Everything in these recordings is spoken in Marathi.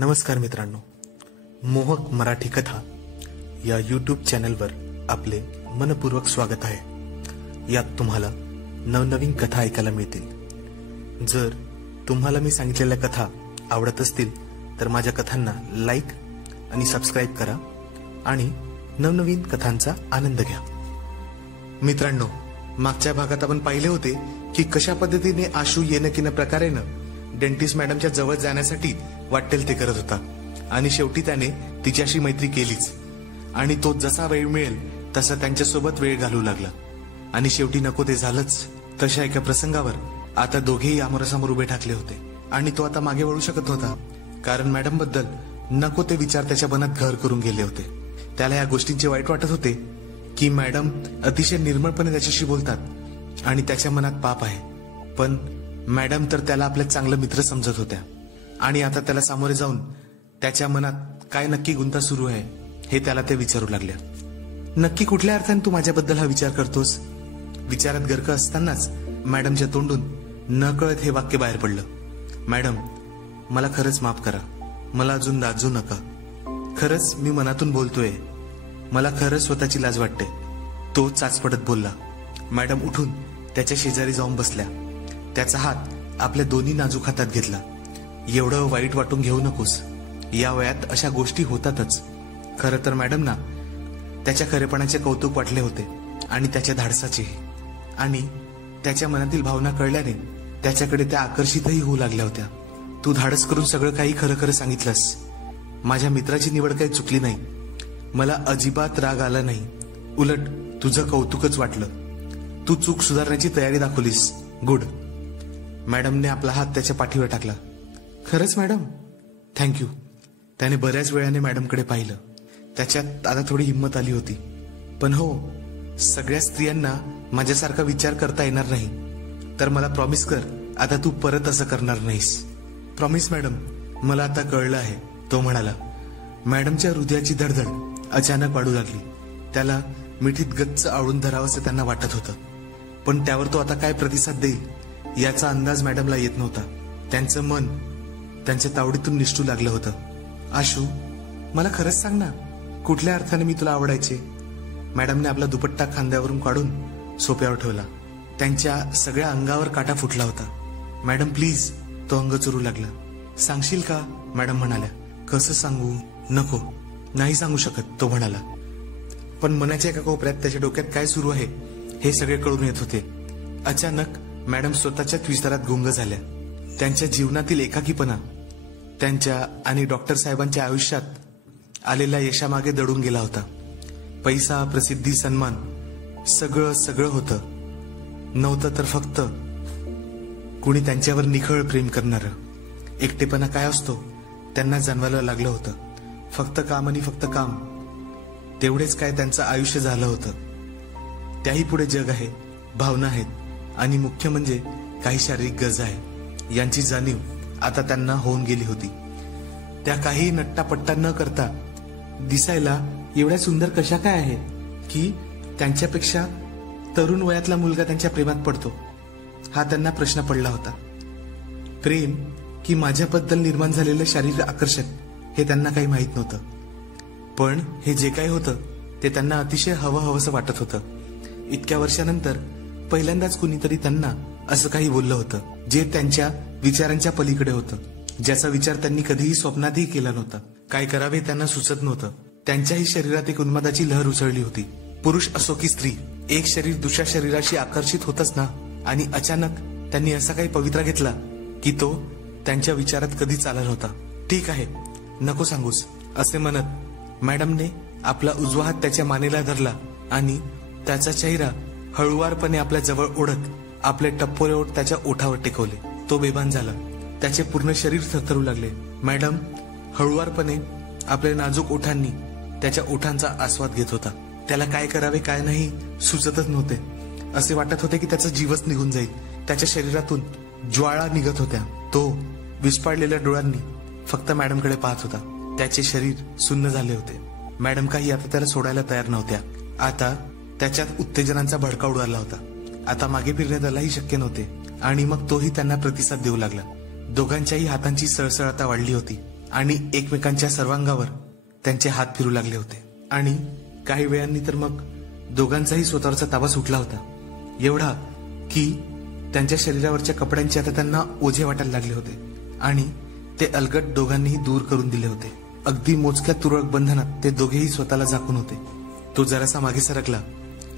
नमस्कार मित्रांनो, मोहक मराठी कथा या यूट्यूब चॅनलवर आपले मनपूर्वक स्वागत आहे। यात तुम्हाला नवनवीन कथा ऐकायला मिळतील। जर तुम्हाला मी सांगितलेल्या कथा आवडत असतील तर माझ्या कथांना लाईक आणि सबस्क्राईब करा आणि नवनवीन कथांचा आनंद घ्या। मित्रांनो, मागच्या भागात आपण पाहिले होते की कशा पद्धतीने आशू येणं प्रकारेनं डेंटिस्ट मॅडमच्या जवळ जाण्यासाठी वाटेल ते करत होता आणि शेवटी त्याने तिच्याशी मैत्री केलीच आणि तो जसा वेळ मिळेल तसा त्यांच्यासोबत वेळ घालू लागला आणि शेवटी नको ते झालंच। तशा एका प्रसंगावर आता दोघेही आमोरासमोर उभे ठाकले होते आणि तो आता मागे वळू शकत होता, कारण मॅडम बद्दल नको ते विचार त्याच्या मनात घर करून गेले होते। त्याला या गोष्टींचे वाईट वाटत होते की मॅडम अतिशय निर्मळपणे त्याच्याशी बोलतात आणि त्याच्या मनात पाप आहे, पण मॅडम तर त्याला आपल्या चांगला मित्र समजत होत्या आणि आता त्याला सामोरे जाऊन त्याच्या मनात काय नक्की गुंता सुरू आहे हे त्याला ते विचारू लागल्या। नक्की कुठल्या अर्थाने तू माझ्याबद्दल हा विचार करतोस? विचारात गर्क असतानाच मॅडमच्या तोंडून नकळत हे वाक्य बाहेर पडलं, मॅडम मला खरंच माफ करा, मला अजून लाजू नका, खरंच मी मनातून बोलतोय, मला खरंच स्वतःची लाज वाटते। तो चाचपडत बोलला। मॅडम उठून त्याच्या शेजारी जाऊन बसल्या, त्याचा हात आपल्या दोन्ही नाजूक हातात घेतला। एवढं वाईट वाटून घेऊ नकोस, या वयात अशा गोष्टी होतातच। खरं तर मॅडमना त्याच्या खरेपणाचे कौतुक वाटले होते आणि त्याच्या धाडसाचेही, आणि त्याच्या मनातील भावना कळल्याने त्याच्याकडे त्या आकर्षितही होऊ लागल्या होत्या। तू धाडस करून सगळं काही खरं खरं सांगितलंस, माझ्या मित्राची निवड काही चुकली नाही, मला अजिबात राग आला नाही, उलट तुझं कौतुकच वाटलं, तू चूक सुधारण्याची तयारी दाखवलीस, गुड। मॅडमने आपला हात त्याच्या पाठीवर टाकला। खरंच मॅडम, थँक्यू। त्याने बऱ्याच वेळाने मॅडमकडे पाहिलं, त्याच्यात आता थोडी हिंमत आली होती। पण हो, सगळ्या स्त्रियांना माझ्यासारखा विचार करता येणार नाही, तर मला प्रॉमिस कर आता तू परत असं करणार नाहीस। प्रॉमिस मॅडम, मला आता कळलं आहे, तो म्हणाला। मॅडमच्या हृदयाची धडधड अचानक वाढू लागली। त्याला मिठीत गच्च आवळून धरावंसं त्यांना वाटत होतं, पण त्यावर तो आता काय प्रतिसाद देईल याचा अंदाज मॅडमला येत नव्हता। त्यांचं मन त्यांच्या तावडीतून निसटू लागलं होतं। आशू, मला खरंच सांग ना, कुठल्या अर्थाने मी तुला आवडायचे? मॅडमने आपला दुपट्टा खांद्यावरून काढून सोप्यावर ठेवला। त्यांच्या सगळ्या अंगावर काटा फुटला होता। मॅडम प्लीज, तो अंग चोरू लागला। सांगशील का? मॅडम म्हणाल्या। कसं सांगू? नको, नाही सांगू शकत, तो म्हणाला। पण मनाच्या एका कोपऱ्यात त्याच्या डोक्यात काय सुरू आहे हे सगळे कळून येत होते। अचानक मॅडम स्वतःच्याच विस्तारात गुंग झाल्या। त्यांच्या जीवनातील एकाकीपणा त्यांच्या आणि डॉक्टर साहेबांच्या आयुष्यात आलेल्या यशामागे दडून गेला होता। पैसा, प्रसिद्धी, सन्मान सगळं सगळं होतं, नव्हतं तर फक्त कुणी त्यांच्यावर निखळ प्रेम करणारं। एकटेपणा काय असतो त्यांना जाणवायला लागलं होतं। फक्त काम आणि फक्त काम, तेवढेच काय त्यांचं आयुष्य झालं होतं। त्याही पुढे जग आहे, भावना आहेत आणि मुख्य म्हणजे काही शारीरिक गरजा आहे, यांची जाणीव आता त्यांना होऊन गेली होती। त्या काही नट्टापट्टा न करता दिसायला एवढ्या सुंदर कशा काय आहे की त्यांच्यापेक्षा तरुण वयातला मुलगा त्यांच्या प्रेमात पडतो, हा त्यांना प्रश्न पडला होता। प्रेम की माझ्याबद्दल निर्माण झालेलं शारीरिक आकर्षण हे त्यांना काही माहित नव्हतं, पण हे जे काही होतं ते त्यांना अतिशय हवंहवंसं वाटत होतं। इतक्या वर्षानंतर पहिल्यांदाच कुणीतरी त्यांना असं काही बोललं होतं जे त्यांच्या विचारांच्या पलीकडे होतं, ज्याचा विचार त्यांनी कधीही स्वप्नातही केला नव्हता। काय करावे त्यांना सुचत नव्हतं। त्यांच्याही शरीरात एक उन्मादाची लहर उसळली होती। पुरुष असो की स्त्री, एक शरीर दुसऱ्या शरीराशी आकर्षित होतच ना, आणि अचानक त्यांनी असा काही पवित्रा घेतला की तो त्यांच्या विचारात कधीच आला नव्हता। ठीक आहे, नको सांगूस, असे म्हणत मॅडमने आपला उजवा हात त्याच्या मानेला धरला आणि त्याचा चेहरा हळुवारपणे आपल्या जवळ ओढत आपले टप्पोरे ओठ त्याच्या ओठावर टेकवले। तो बेभान झाला, त्याचे पूर्ण शरीर थरथरू लागले। मॅडम हळुवारपणे आपल्या नाजूक ओठांनी त्याच्या ओठांचा आस्वाद घेत होता। त्याला काय करावे काय नाही सुचतच नव्हते। असे वाटत होते की त्याचा जीवच निघून जाईल। त्याच्या शरीरातून ज्वाळा निघत होत्या। तो विस्पाडलेल्या डोळ्यांनी फक्त मॅडमकडे पाहत होता। त्याचे शरीर सुन्न झाले होते। मॅडम काही आता त्याला सोडायला तयार नव्हत्या। आता त्याच्यात उत्तेजनांचा भडका उडाला होता। आता मागे फिरणे त्यालाही शक्य नव्हते आणि मग तोही त्यांना प्रतिसाद देऊ लागला। दोघांच्याही हातांची सळसळ आता वाढली होती आणि एकमेकांच्या सर्वांगावर त्यांचे हात फिरू लागले होते आणि काही वेळांनी तर मग दोघांचाही स्वतःवरचा ताबा सुटला होता, एवढा की त्यांच्या शरीरावरच्या कपड्यांचे आता त्यांना ओझे वाटायला लागले होते आणि ते अलगट दोघांनीही दूर करून दिले होते. अगदी मोजक्या तुरळक बंधनात ते दोघेही स्वतःला झाकून होते. तो जरासा मागे सरकला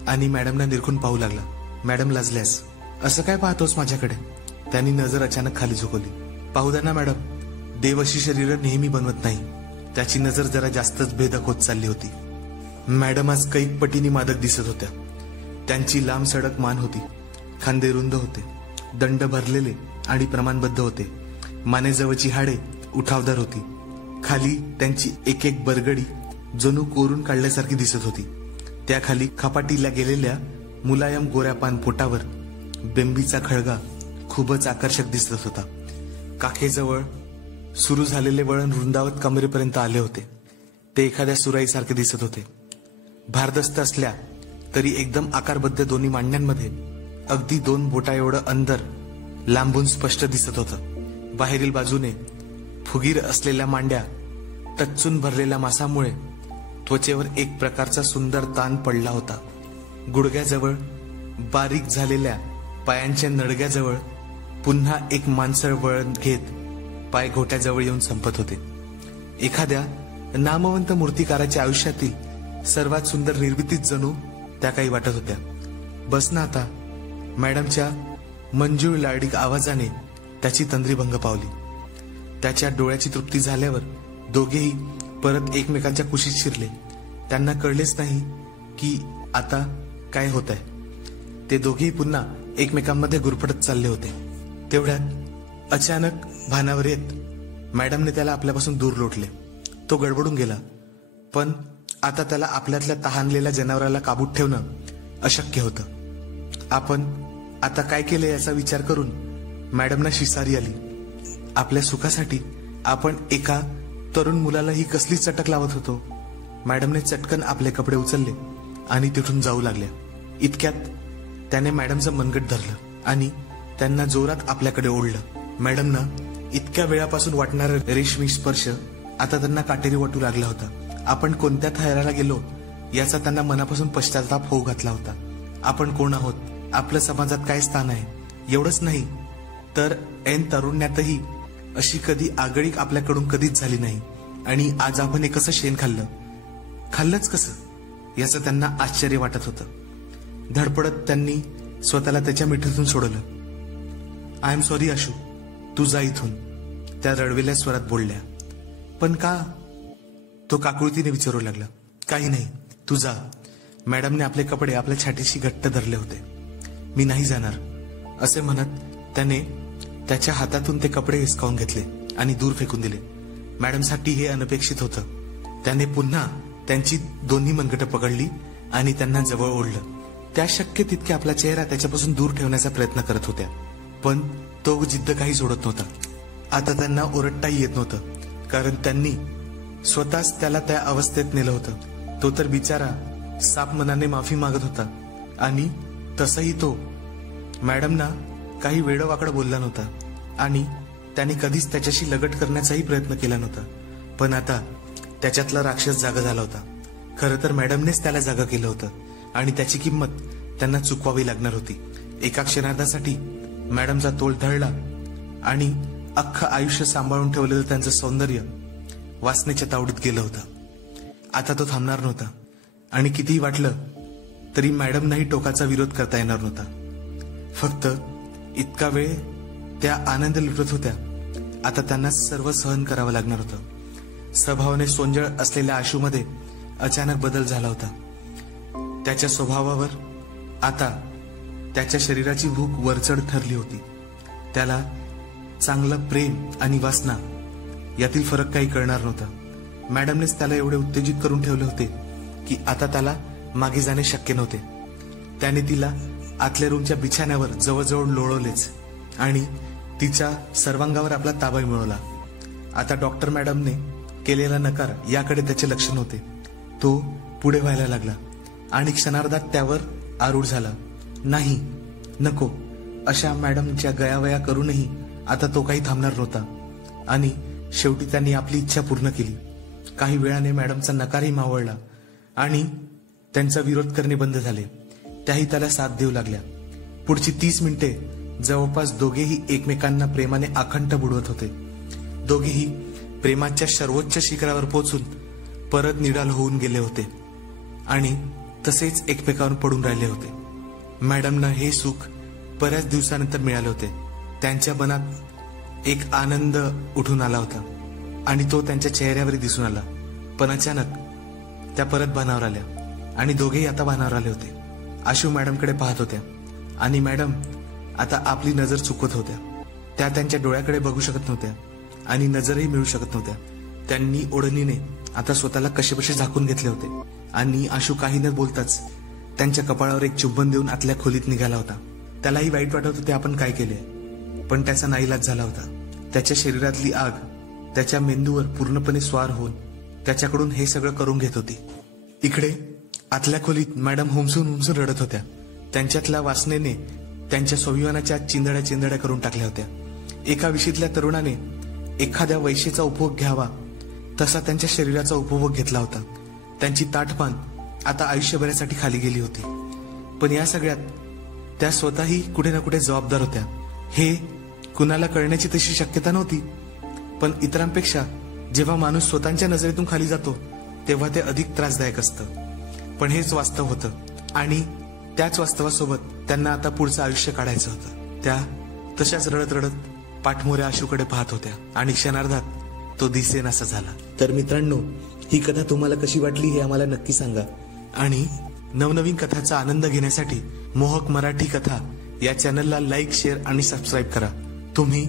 आणि मॅडमला निरखून पाहू लागला. मॅडम लाजल्यास, असं काय पाहतोस माझ्याकडे? त्यांनी नजर अचानक खाली झुकवली. पाहू द्या ना मॅडम, देव अशी शरीरं नेहमी बनवत नाही. त्याची नजर जरा जास्तच भेदक होत चालली होती. मॅडम आज कैक पटीने मादक दिसत होत्या. त्यांची लांब सडक मान होती, खांदे रुंद होते, दंड भरलेले आणि प्रमाणबद्ध होते, मानेजवळची हाडे उठावदार होती. खाली त्यांची एक एक बरगडी जणू कोरून काढल्यासारखी दिसत होती. त्याखाली खपाटीला गेलेल्या मुलायम गोऱ्या पानपोटावर बेंबीचा खळगा खूपच आकर्षक दिसत होता. काखेजवळ सुरू झालेले वळण रुंदावत कमरेपर्यंत आले होते. ते एखाद्या सुराईसारखे दिसत होते. भारदस्त असल्या तरी एकदम आकारबद्ध दोन्ही मांड्यांमध्ये अगदी 2 बोटा एवढं अंतर लांबून स्पष्ट दिसत होतं. बाहेरील बाजूने फुगीर असलेल्या मांड्या टच्चून भरलेल्या मांसामुळे त्वचेवर एक प्रकारचा सुंदर ताण पडला होता. गुडघ्याजवळ बारीक झालेल्या पायांच्या नडग्याजवळ पुन्हा एक मानसळ वळण घेत पाय घोट्याजवळ येऊन संपत होते. एखाद्या नामवंत मूर्तिकाराच्या आयुष्यातील सर्वात सुंदर निर्मितीच जणू त्या काही वाटत होत्या. बस ना आता, मॅडमच्या मंजूळ लाडीक आवाजाने त्याची तंद्रीभंग पावली. त्याच्या डोळ्याची तृप्ती झाल्यावर दोघेही परत एकमेकांच्या कुशीत शिरले. त्यांना कळलेच नाही की आता काय होत आहे. ते दोघेही पुन्हा एकमेकांमध्ये गुरफटत चालले होते. तेवढ्यात अचानक भानावर येत मॅडमने त्याला आपल्यापासून दूर लोटले. तो गडबडून गेला, पण आता त्याला आपल्यातल्या तहानलेल्या जनावराला काबूत ठेवणं अशक्य होतं. आपण आता काय केलं याचा विचार करून मॅडमना शिसारी आली. आपल्या सुखासाठी आपण एका तरुण मुलाला ही कसली चटक लावत होतो. मॅडमने चटकन आपले कपडे उचलले आणि तिथून जाऊ लागल्या. इतक्यात त्याने मॅडमचं मनगट धरलं आणि त्यांना जोरात आपल्याकडे ओढलं. मॅडमनं इतक्या वेळापासून वाटणारा रेशमी स्पर्श आता त्यांना काटेरी वाटू लागला होता. आपण कोणत्या थराला गेलो याचा त्यांना मनापासून पश्चाताप होऊ घातला होता. आपण कोण आहोत, आपल्या समाजात काय स्थान आहे, एवढंच नाही तर ऐन तारुण्यातही अशी कधी आगळीक आपल्याकडून कधीच झाली नाही. आणि आज आपण हे कसं शेण खाल्लंच कसं याचं त्यांना आश्चर्य वाटत होतं. धडपडत त्यांनी स्वतःला त्याच्या मिठीतून सोडलं. आय एम सॉरी आशू, तू जा इथून, त्या रडवेल्या स्वरात बोलल्या. पण का? तो काकुळतीने विचारू लागला. काही नाही, तू जा. मॅडमने आपले कपडे आपल्या छातीशी घट्ट धरले होते. मी नाही जाणार, असे म्हणत त्याने त्याच्या हातातून ते कपडे हिसकावून घेतले आणि दूर फेकून दिले. मॅडमसाठी हे अनपेक्षित होतं. त्याने पुन्हा त्यांची दोन्ही मनगटं पकडली आणि त्यांना जवळ ओढलं. त्या शक्य तितके आपला चेहरा त्याच्यापासून दूर ठेवण्याचा प्रयत्न करत होत्या, पण तो जिद्द काही सोडत नव्हता. आता त्यांना ओरडताही येत नव्हतं, कारण त्यांनी स्वतःच त्याला त्या अवस्थेत नेलं होतं. तो तर बिचारा साप मनाने माफी मागत होता आणि तसंही तो मॅडमना काही वेडवाकडं बोलला नव्हता आणि त्याने कधीच त्याच्याशी लगट करण्याचाही प्रयत्न केला नव्हता. पण आता त्याच्यातला राक्षस जागा झाला होता. खरं तर मॅडमनेच त्याला जागा केलं होतं आणि त्याची किंमत त्यांना चुकवावी लागणार होती. एका क्षणार्धासाठी मॅडमचा तोल ढळला आणि अख्खं आयुष्य सांभाळून ठेवलेलं त्यांचं सौंदर्य वासनेच्या तावडीत गेलं होतं. आता तो थांबणार नव्हता आणि कितीही वाटलं तरी मॅडमनाही टोकाचा विरोध करता येणार नव्हता. फक्त इतका वेळ त्या आनंद लुटत होत्या, आता त्यांना सर्व सहन करावं लागणार होतं. स्वभावाने सोंजळ असलेल्या आशूमध्ये अचानक बदल झाला होता. त्याच्या स्वभावावर आता त्याच्या शरीराची भूक वरचढ ठरली होती. त्याला चांगलं प्रेम आणि वासना यातील फरक काही कळणार नव्हता. मॅडमनेच त्याला एवढे उत्तेजित करून ठेवले होते की आता त्याला मागे जाणे शक्य नव्हते. त्याने तिला आतल्या रूमच्या बिछाण्यावर जवळजवळ लोळवलेच आणि तिच्या सर्वांगावर आपला ताबा मिळवला. आता डॉक्टर मॅडमने केलेला नकार याकडे त्याचे लक्ष नव्हते. तो पुढे व्हायला लागला आणि क्षणार्धात त्यावर आरूढ झाला. नाही, नको, अशा मॅडमच्या गयावया करूनही आता तो काही थांबणार नव्हता आणि शेवटी त्यांनी आपली इच्छा पूर्ण केली. काही वेळाने मॅडमचा नकारही मावळला आणि त्यांचा विरोध करणे बंद झाले. त्याही त्याला साथ देऊ लागल्या. पुढची 30 मिनिटे जवळपास दोघेही एकमेकांना प्रेमाने आखंड बुडवत होते. दोघेही प्रेमाच्या सर्वोच्च शिखरावर पोहोचून परत निढाल होऊन गेले होते आणि तसेच एकमेकांवर पडून राहिले होते. मॅडमना हे सुख बऱ्याच दिवसानंतर मिळाले होते. त्यांच्या मनात एक आनंद उठून आला होता आणि तो त्यांच्या चेहऱ्यावर दिसून आला. पण अचानक त्या परत भानावर आल्या आणि दोघेही आता भानावर आले होते. आशू मॅडमकडे पाहत होत्या आणि मॅडम आता आपली नजर चुकवत होत्या. त्या त्यांच्या डोळ्याकडे बघू शकत नव्हत्या आणि नजरही मिळू शकत नव्हत्या. त्यांनी ओढणीने आता स्वतःला कसेबसे झाकून घेतले होते आणि आशू काही न बोलताच त्यांच्या कपाळावर एक चुंबन देऊन आतल्या खोलीत निघाला होता. त्यालाही वाईट वाटत होते आपण काय केले, पण त्याचा नाईलाज झाला होता. त्याच्या शरीरातली आग त्याच्या मेंदूवर पूर्णपणे स्वार होऊन त्याच्याकडून हे सगळं करून घेत होती. इकडे आतल्या खोलीत मॅडम हुमसून हुमसून रडत होत्या. त्यांच्यातल्या वासनेने त्यांच्या स्वाभिमानाच्या चिंधड्या करून टाकल्या होत्या. एका विशीतल्या तरुणाने एखाद्या वैश्येचा उपभोग घ्यावा तसा त्यांच्या शरीराचा उपभोग घेतला होता. त्यांची ताठपान आता आयुष्यभरासाठी खाली गेली होती. पण या सगळ्यात त्या स्वतःही कुठे ना कुठे जबाबदार होत्या. हे कुणाला कळण्याची तशी शक्यता नव्हती, पण इतरांपेक्षा जेव्हा माणूस स्वतःच्या नजरेतून खाली जातो तेव्हा ते अधिक त्रासदायक असतं. पण हेच वास्तव होतं आणि त्याच वास्तवासोबत त्यांना आता पुढचं आयुष्य काढायचं होतं. त्या तशाच रडत रडत पाठमोऱ्या आशूकडे पाहत होत्या आणि क्षणार्धात तो दिसेनासा झाला. तर मित्रांनो, ही कथा तुम्हाला कशी वाटली हे आम्हाला नक्की सांगा आणि नवनवीन कथाचा आनंद घेण्यासाठी मोहक मराठी कथा या चॅनलला लाईक, शेअर आणि सबस्क्राईब करा. तुम्ही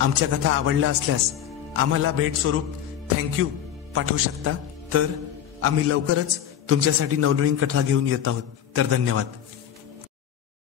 आमच्या कथा आवडल्या असल्यास आम्हाला भेट स्वरूप थँक्यू पाठवू शकता. तर आम्ही लवकरच तुमच्यासाठी नवनवीन कथा घेऊन येत आहोत. तर धन्यवाद.